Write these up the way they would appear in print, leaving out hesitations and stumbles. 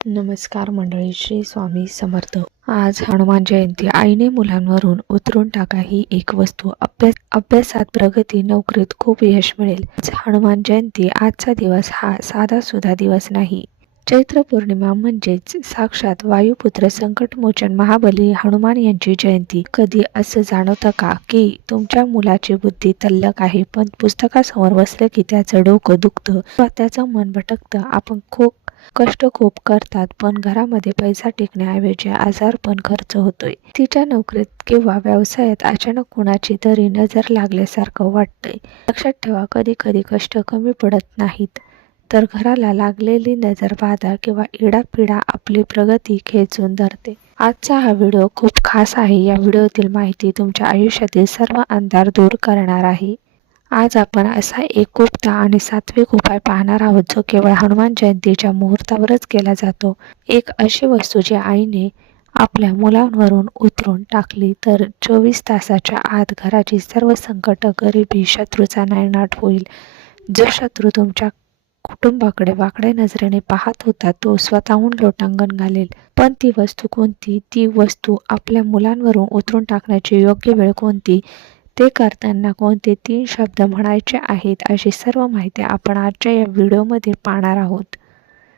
नमस्कार मंडळी, श्री स्वामी समर्थ. आज हनुमान जयंती. आईने मुलांवरून उतरून टाका ही एक वस्तू. अभ्यासात प्रगती, नोकरीत खूप यश मिळेल. आज हनुमान जयंती. आजचा दिवस हा साधा सुधा दिवस नाही. चैत्र पौर्णिमा म्हणजेच साक्षात वायुपुत्र, संकटमोचन महाबली हनुमान यांची जयंती. कधी असं जाणवतं का की तुमच्या मुलाची बुद्धी तल्लख आहे, पण पुस्तकासमोर बसलं की त्याचं डोकं दुखतं, त्याचं मन भटकतं. आपण कष्ट खूप करतात, पण घरामध्ये पैसा टिकण्याऐवजी आजारपण खर्च होतोय. तिच्या नोकरीत किंवा व्यवसायात अचानक कुणाची तरी नजर लागल्यासारखं वाटतंय. लक्षात ठेवा, कधी कधी कष्ट कमी पडत नाहीत, तर घराला लागलेली नजर, बाधा किंवा इडापिडा आपली प्रगती खेचून धरते. आजचा हा व्हिडिओ खूप खास आहे. या व्हिडिओतील माहिती तुमच्या आयुष्यातील सर्व अंधार दूर करणार आहे. आज आपण असा एक गुप्त आणि सात्विक उपाय पाहणार आहोत, जो केवळ हनुमान जयंतीच्या मुहूर्तावरच केला जातो. एक अशी वस्तू जी आईने आपल्या मुलांवरून उतरून टाकली तर 24 तासाच्या आत घराची सर्व संकट, गरिबी, शत्रूचा नायनाट होईल. जो शत्रू तुमच्या कुटुंबाकडे वाकड्या नजरेने पाहत होता, तो स्वतःहून लोटांगण घालेल. पण ती वस्तू कोणती? ती वस्तू आपल्या मुलांवरून उतरून टाकण्याची योग्य वेळ कोणती? ते करताना कोणते 3 शब्द म्हणायचे आहेत? अशी सर्व माहिती आपण आजच्या या व्हिडिओमध्ये पाहणार आहोत.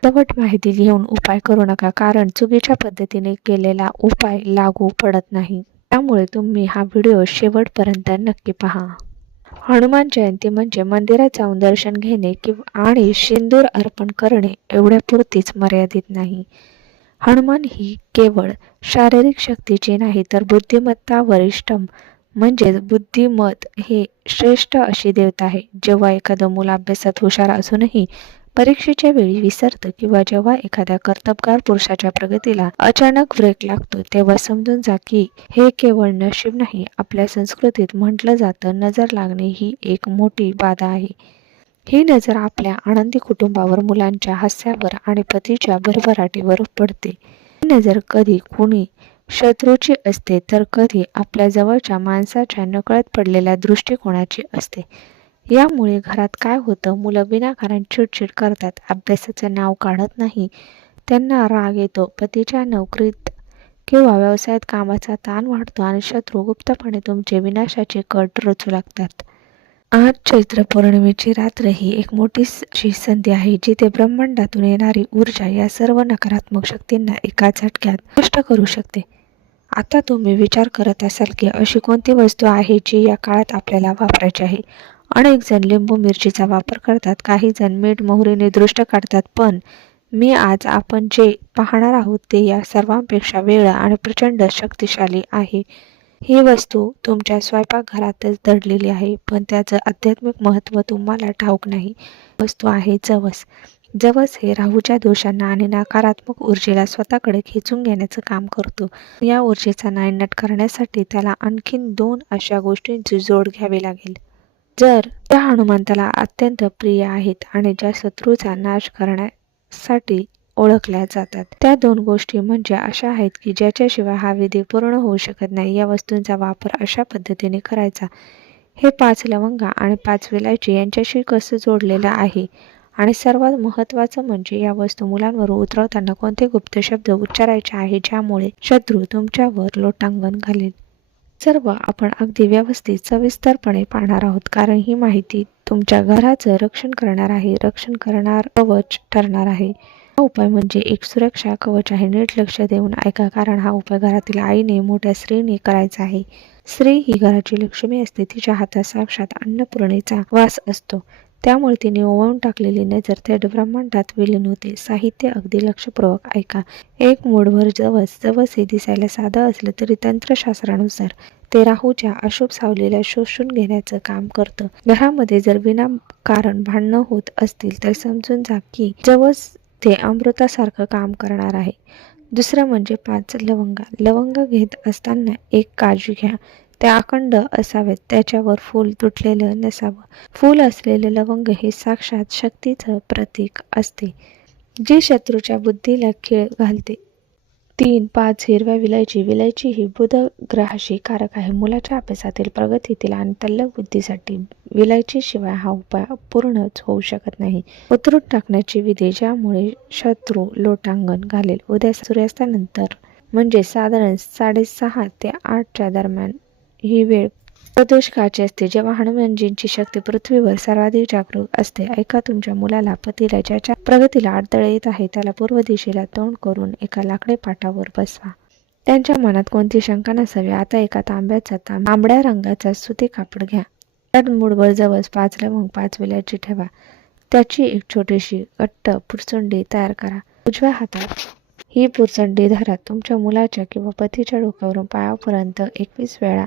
अर्धवट माहिती घेऊन उपाय करू नका, कारण चुकीच्या पद्धतीने केलेला उपाय लागू पडत नाही. त्यामुळे तुम्ही हा व्हिडिओ शेवटपर्यंत नक्की पहा. हनुमान जयंती म्हणजे मंदिरात जाऊन दर्शन घेणे आणि सिंदूर अर्पण करणे एवढ्यापुरतीच मर्यादित नाही. हनुमान ही केवळ शारीरिक शक्तीची नाही, तर बुद्धिमत्ता वरिष्ठ म्हणजेच बुद्धिमत हे श्रेष्ठ अशी देवता आहे. जेव्हा एखादं मूल अभ्यासात हुशार असूनही परीक्षेच्या वेळी विसरतं, किंवा जेव्हा एखाद्या कर्तबगार पुरुषाच्या प्रगतीला अचानक ब्रेक लागतो, तेव्हा समजून जा की हे केवळ नशीब नाही. आपल्या संस्कृतीत म्हटलं जातं, नजर लागणे ही एक मोठी बाधा आहे. ही नजर आपल्या आनंदी कुटुंबावर, मुलांच्या हास्यावर आणि पतीच्या भरभराटीवर पडते. ही नजर कधी कुणी शत्रूची असते, तर कधी आपल्या जवळच्या माणसाच्या नकळत पडलेल्या दृष्टिकोनाची असते. यामुळे घरात काय होतं? मुलं विनाकारण चिडचिड करतात, अभ्यासाचं नाव काढत नाही, त्यांना राग येतो, पतीच्या नोकरीत किंवा व्यवसायात कामाचा ताण वाढतो आणि शत्रू गुप्तपणे तुमचे विनाशाचे कट रचू लागतात. आज चैत्र पौर्णिमेची रात्र ही एक मोठी अशी संधी आहे, जिथे ब्रह्मांडातून येणारी ऊर्जा या सर्व नकारात्मक शक्तींना एका झटक्यात नष्ट करू शकते. आता तुम्ही विचार करत असाल की अशी कोणती वस्तू आहे जी या काळात आपल्याला वापरायची आहे. अनेक जण लिंबू मिरचीचा वापर करतात, काही जण मीठ मोहरीने दृष्ट काढतात, पण आज आपण जे पाहणार आहोत ते या सर्वांपेक्षा वेगळं आणि प्रचंड शक्तिशाली आहे. ही वस्तू तुमच्या स्वयंपाकघरातच दडलेली आहे, पण त्याचं आध्यात्मिक महत्त्व तुम्हाला ठाऊक नाही. वस्तू आहे जवस. जवस हे राहूच्या दोषांना आणि नकारात्मक ऊर्जेला स्वतःकडे खेचून घेण्याचं काम करतो. या ऊर्जेचा नायनाट करण्यासाठी त्याला आणखीन 2 अशा गोष्टींची जोड घ्यावी लागेल, जर त्या हनुमंताला अत्यंत प्रिय आहेत आणि ज्या शत्रूचा नाश करण्यासाठी ओळखल्या जातात. त्या 2 गोष्टी म्हणजे अशा आहेत की ज्याच्याशिवाय हा विधी पूर्ण होऊ शकत नाही. या वस्तूंचा वापर अशा पद्धतीने करायचा. हे 5 लवंगा आणि 5 विलायची यांच्याशी कसं जोडलेलं आहे, आणि सर्वात महत्त्वाचं म्हणजे या वस्तू मुलांवर उतरवताना कोणते गुप्त शब्द उच्चारायचे आहे, ज्यामुळे शत्रू तुमच्यावर लोटांगण घालेल. सर्व आपण अगदी व्यवस्थित सविस्तरपणे पाहणार आहोत, कारण ही माहिती तुमच्या घराचं रक्षण करणार आहे, रक्षण करणार कवच ठरणार आहे. हा उपाय म्हणजे एक सुरक्षा कवच आहे. नीट लक्ष देऊन ऐका, कारण हा उपाय घरातील आईने, मोठ्या स्त्रीने करायचा आहे. स्त्री ही घराची लक्ष्मी असते. तिच्या हातात साक्षात अन्नपूर्णेचा वास असतो. त्यामुळे तिने ओवाळून टाकलेली नजर थेट ब्रह्मांडात विलीन होते. साहित्य अगदी लक्षपूर्वक ऐका. 1 मूठभर जवस. जवस हे दिसायला साधं असलं तरी तंत्रशास्त्रानुसार ते राहूच्या अशुभ सावलीला शोषून घेण्याचं काम करतं. घरामध्ये जर विनाकारण भांडणं होत असतील, तर समजून जा की जवस ते अमृतासारखं काम करणार आहे. दुसरं म्हणजे 5 लवंगा. लवंग घेत असताना एक काळजी घ्या, ते अखंड असावेत, त्याच्यावर फूल तुटलेलं नसावं. फूल असलेलं लवंग हे साक्षात शक्तीचं प्रतीक असते, जी शत्रूच्या बुद्धीला खीळ घालते. 3. 5. हिरव्या विलायची. विलायची ही बुध ग्रहाशी कारक आहे. मुलाच्या अभ्यासातील, प्रगतीतील आणि तल्लख बुद्धीसाठी विलायची शिवाय हा उपाय पूर्णच होऊ शकत नाही. उतरून टाकण्याची विधी, ज्यामुळे शत्रू लोटांगण घालेल. उद्या सूर्यास्तानंतर म्हणजे साधारण 6:30 ते 8च्या दरम्यान ही वेळ प्रदोष काळची असते, जेव्हा हनुमानजींची शक्ती पृथ्वीवर सर्वाधिक जागरूक असते. ऐका तुमच्या मुलाला, पतीला, ज्याच्या प्रगतीला अडथळे येत आहे त्याला पूर्व दिशेला तोंड करून एका लाकडी पाटावर बसवा. त्यांच्या मनात कोणती शंका नसावी. आता एका तांबड्या रंगाचा सुती कापड घ्या. त्यात मूठभर जवस, 5 लवंग, 5 विलायची ठेवा. त्याची एक छोटीशी घट्ट पुरचुंडी तयार करा. उजव्या हातात ही पुरचुंडी धरा. तुमच्या मुलाच्या किंवा पतीच्या डोक्यावरून पायापर्यंत 21 वेळा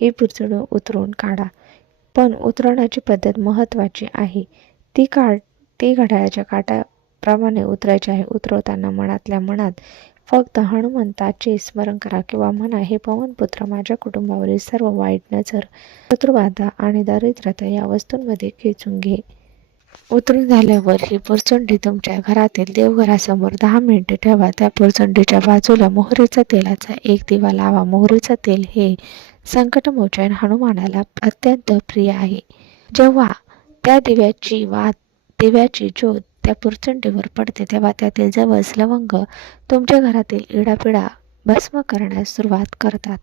ही पुरचुंडी उतरून काढा. पण उतरवण्याची पद्धत महत्त्वाची आहे. ती घड्याळाच्या काट्याप्रमाणे उतरायची आहे. उतरवताना मनातल्या मनात फक्त हनुमंताचे स्मरण करा किंवा म्हणा, हे पवनपुत्र, माझ्या कुटुंबावरील सर्व वाईट नजर, शत्रुबाधा आणि दारिद्र्यता या वस्तूंमध्ये खेचून घे. उतरून झाल्यावर ही पुरचुंडी तुमच्या घरातील देवघरासमोर 10 मिनिटे ठेवा. त्या पुरचुंडीच्या बाजूला मोहरीच्या तेलाचा एक दिवा लावा. मोहरीचं तेल हे संकटमोचन हनुमानाला अत्यंत प्रिय आहे. जेव्हा त्या दिव्याची ज्योत त्या पुरचुंडीवर पडते तेव्हा त्यातील जवस, लवंग तुमच्या घरातील इडापिडा भस्म करण्यास सुरुवात करतात.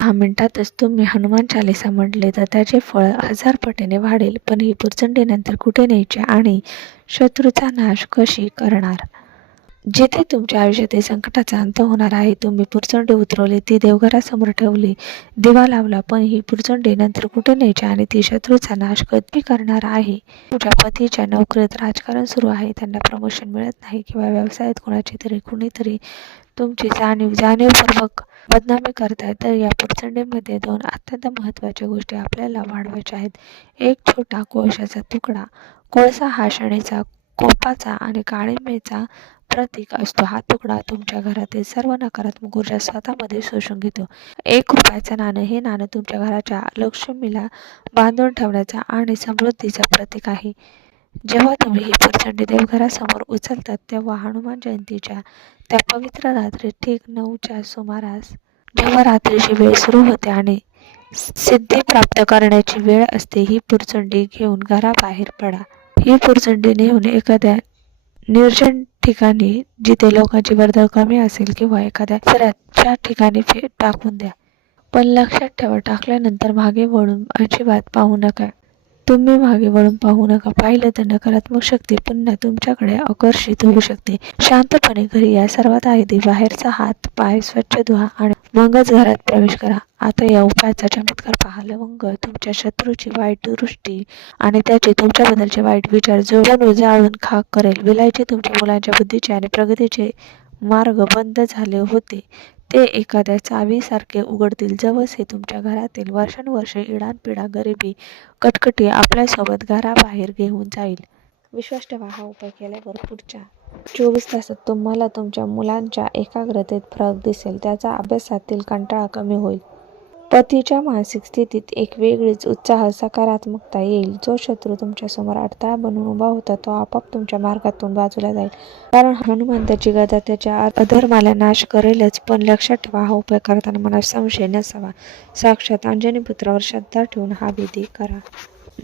10 मिनिटातच तुम्ही हनुमान चालीसा म्हटले तर त्याचे फळ 1000 पटीने वाढेल. पण ही पुरचुंडी नंतर कुठे न्यायची आणि शत्रूचा नाश कशी करणार? जिथे तुमच्या आयुष्यातील संकटाचा अंत होणार आहे. तुम्ही पुरचुंडी उतरवली, ती देवघरासमोर ठेवली, दिवा लावला, पण ही पुरचुंडी नंतर कुठे न्यायची आणि ती शत्रूचा नाश कधी करणार आहे? तुमच्या पतीच्या नोकरीत राजकारण सुरू आहे, त्यांना प्रमोशन मिळत नाही, किंवा व्यवसायात कुणीतरी तुमची जाणीवपूर्वक बदनामी करताय, तर या पुरचुंडीमध्ये 2 अत्यंत महत्त्वाच्या गोष्टी आपल्याला वाढवायच्या आहेत. एक छोटा कोळशाचा तुकडा. कोळसा हा शनीचा, कोपाचा आणि काळिमेचा प्रतीक असतो. हा तुकडा तुमच्या घरातील सर्व नकारात्मक ऊर्जा स्वतःमध्ये शोषून घेतो. 1 रुपयाचं नाणं. हे नाणं तुमच्या घराच्या लक्ष्मीला बांधून ठेवण्याचा आणि समृद्धीचं प्रतीक आहे. जेव्हा तुम्ही ही पुरचुंडी देवघरासमोर उचलतात तेव्हा हनुमान जयंतीच्या त्या पवित्र रात्री ठीक 9च्या सुमारास, जेव्हा रात्रीची वेळ सुरू होते आणि सिद्धी प्राप्त करण्याची वेळ असते, ही पुरचुंडी घेऊन घराबाहेर पडा. ही पुरचुंडी नेऊन एखाद्या निर्जन ठिकाणी, जिथे लोकांची वर्दळ कमी असेल, किंवा एखाद्या परिसराच्या ठिकाणी टाकून द्या. पण लक्षात ठेवा, टाकल्यानंतर मागे वळून अजिबात पाहू नका. तुम्ही मागे वळून पाहू नका. पाहिलं तर नकारात्मक शक्ती पुन्हा तुमच्याकडे आकर्षित होऊ शकते. शांतपणे घरी या. सर्वात आधी बाहेरचा हात पाय स्वच्छ धुवा आणि मगच घरात प्रवेश करा. आता या उपायाचा चमत्कार पहा. लवंग तुमच्या शत्रूची वाईट दृष्टी आणि त्याचे तुमच्याबद्दलचे वाईट विचार जाळून खाक करेल. विलायची तुमच्या मुलांच्या बुद्धीचे आणि प्रगतीचे मार्ग बंद झाले होते ते एखाद्या चावीसारखे उघडतील. जवस हे तुमच्या घरातील वर्षानुवर्षे इडानपिडा, गरिबी, कटकटी आपल्यासोबत घराबाहेर घेऊन जाईल. विश्वास ठेवा, हा उपाय केल्यावर पुढच्या 24 तासात तुम्हाला तुमच्या मुलांच्या एकाग्रतेत फरक दिसेल. त्याचा अभ्यासातील कंटाळा कमी होईल. पतीच्या मानसिक स्थितीत एक वेगळीच उत्साह, सकारात्मकता येईल. जो शत्रू तुमच्यासमोर अडथळा बनून उभा होता तो आपोआप तुमच्या मार्गातून बाजूला जाईल. कारण हनुमंताची गदा त्याच्या अधर्माला नाश करेलच. पण लक्षात ठेवा, हा उपाय करताना मनात संशय नसावा. साक्षात अंजनी पुत्रावर श्रद्धा ठेवून हा विधी करा.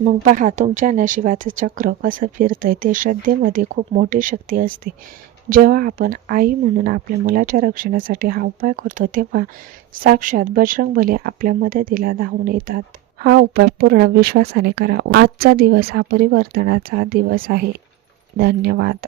मग पहा तुमच्या नशिबाचं चक्र कसं फिरतंय ते. श्रद्धेमध्ये खूप मोठी शक्ती असते. जेव्हा आपण आई म्हणून आपल्या मुलाच्या रक्षणासाठी हा उपाय करतो तेव्हा साक्षात बजरंगबली आपल्या मदतीला धावून येतात. हा उपाय पूर्ण विश्वासाने करा. आजचा दिवस हा परिवर्तनाचा दिवस आहे. धन्यवाद.